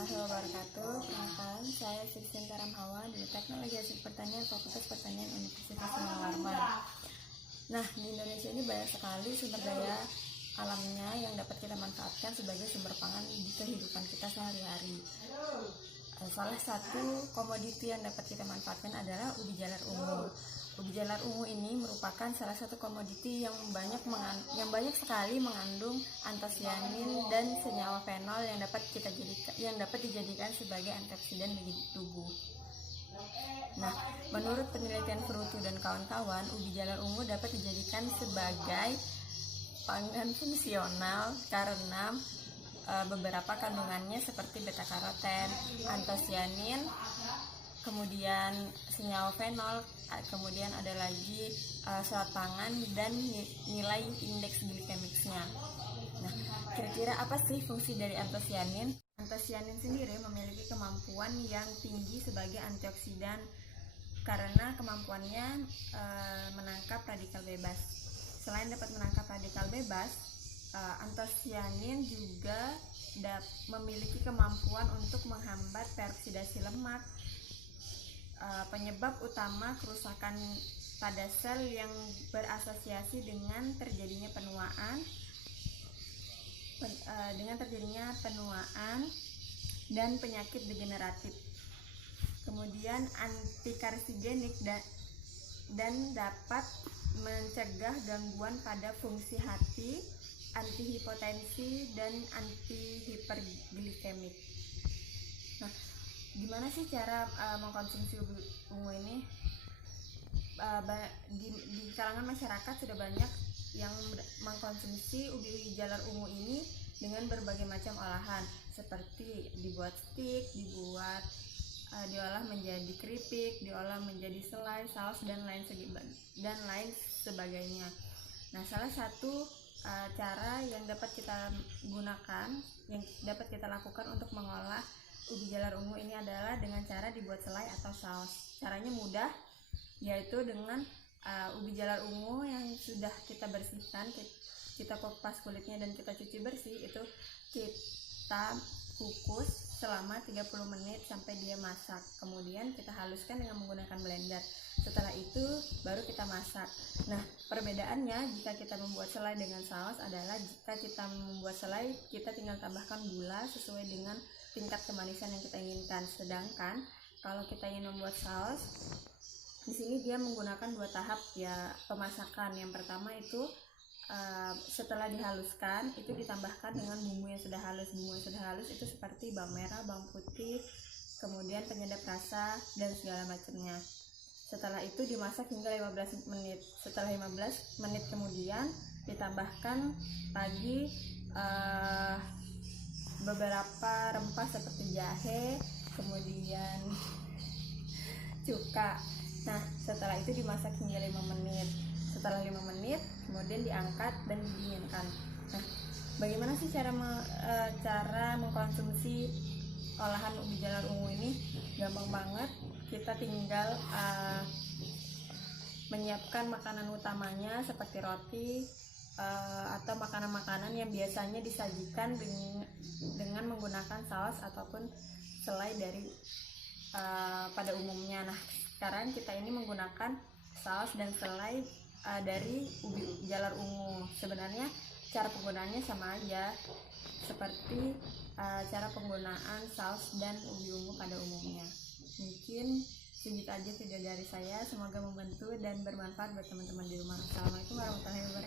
warahmatullahi wabarakatuh. Perkenalkan, saya Sri Sintaram Hawa dari Teknologi Hasil Pertanian Fakultas Pertanian Universitas Muhammadiyah. Nah, di Indonesia ini banyak sekali sumber daya alamnya yang dapat kita manfaatkan sebagai sumber pangan di kehidupan kita sehari-hari. Salah satu komoditi yang dapat kita manfaatkan adalah ubi jalar ungu. Ubi jalar ungu ini merupakan salah satu komoditi yang banyak sekali mengandung antosianin dan senyawa fenol yang dapat dijadikan sebagai antioksidan bagi tubuh. Nah, menurut penelitian Frutu dan kawan-kawan, ubi jalar ungu dapat dijadikan sebagai pangan fungsional karena beberapa kandungannya seperti beta karoten, antosianin, kemudian senyawa fenol, kemudian ada lagi serat pangan dan nilai indeks glikemiknya. Nah, kira-kira apa sih fungsi dari antosianin? Antosianin sendiri memiliki kemampuan yang tinggi sebagai antioksidan karena kemampuannya menangkap radikal bebas. Selain dapat menangkap radikal bebas, antosianin juga memiliki kemampuan untuk menghambat peroksidasi lemak, penyebab utama kerusakan pada sel yang berasosiasi dengan terjadinya penuaan dan penyakit degeneratif. Kemudian antikarsigenik dan dapat mencegah gangguan pada fungsi hati, antihipotensi dan antihiperglikemik. Nah, gimana sih cara mengkonsumsi ubi ungu ini? Di kalangan masyarakat sudah banyak yang mengkonsumsi ubi jalar ungu ini dengan berbagai macam olahan, seperti dibuat stik, diolah menjadi keripik, diolah menjadi selai, saus dan lain sebagainya. Nah, salah satu cara yang dapat kita gunakan, yang dapat kita lakukan untuk mengolah ubi jalar ungu ini adalah dengan cara dibuat selai atau saus. Caranya mudah, yaitu dengan ubi jalar ungu yang sudah kita bersihkan, kita kupas kulitnya dan kita cuci bersih, itu kita kukus selama 30 menit sampai dia masak. Kemudian kita haluskan dengan menggunakan blender. Setelah itu baru kita masak. Nah, perbedaannya jika kita membuat selai dengan saus adalah jika kita membuat selai, kita tinggal tambahkan gula sesuai dengan tingkat kemanisan yang kita inginkan. Sedangkan kalau kita ingin membuat saus, di sini dia menggunakan 2 tahap ya pemasakan. Yang pertama itu setelah dihaluskan itu ditambahkan dengan bumbu yang sudah halus. Bumbu yang sudah halus itu seperti bawang merah, bawang putih, kemudian penyedap rasa dan segala macamnya. Setelah itu dimasak hingga 15 menit. Setelah 15 menit kemudian ditambahkan lagi beberapa rempah seperti jahe, kemudian cuka. Nah, setelah itu dimasak hingga 5 menit. Setelah 5 menit kemudian diangkat dan didinginkan. Nah, bagaimana sih cara mengkonsumsi olahan ubi jalar ungu ini? Gampang banget. Kita tinggal menyiapkan makanan utamanya seperti roti atau makanan-makanan yang biasanya disajikan dengan menggunakan saus ataupun selai dari pada umumnya. Nah, sekarang kita ini menggunakan saus dan selai dari ubi jalar ungu. Sebenarnya cara penggunaannya sama aja seperti cara penggunaan saus dan ubi ungu pada umumnya. Mungkin segitu aja video dari saya, semoga membantu dan bermanfaat buat teman-teman di rumah. Assalamualaikum warahmatullahi wabarakatuh.